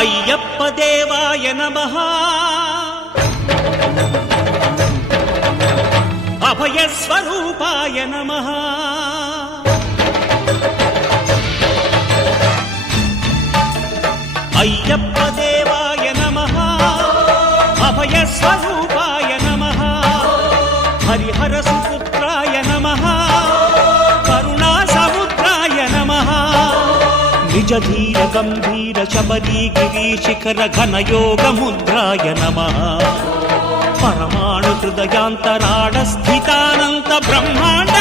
అయ్యప్ప దేవాయ నమః అభయ స్వరూపాయ నమః అయ్యప్ప దేవాయ నమః అభయ స్వరూపాయ నమః హరిహర సుపుత్రాయ నమః కరుణా సముద్రాయ నమః నిజ ధీర గంభీర శబరీ గిరి శిఖర ఘన యోగ ముద్రాయ నమః పరమాణు హృదయాంతరాళ స్థితానంత బ్రహ్మాండ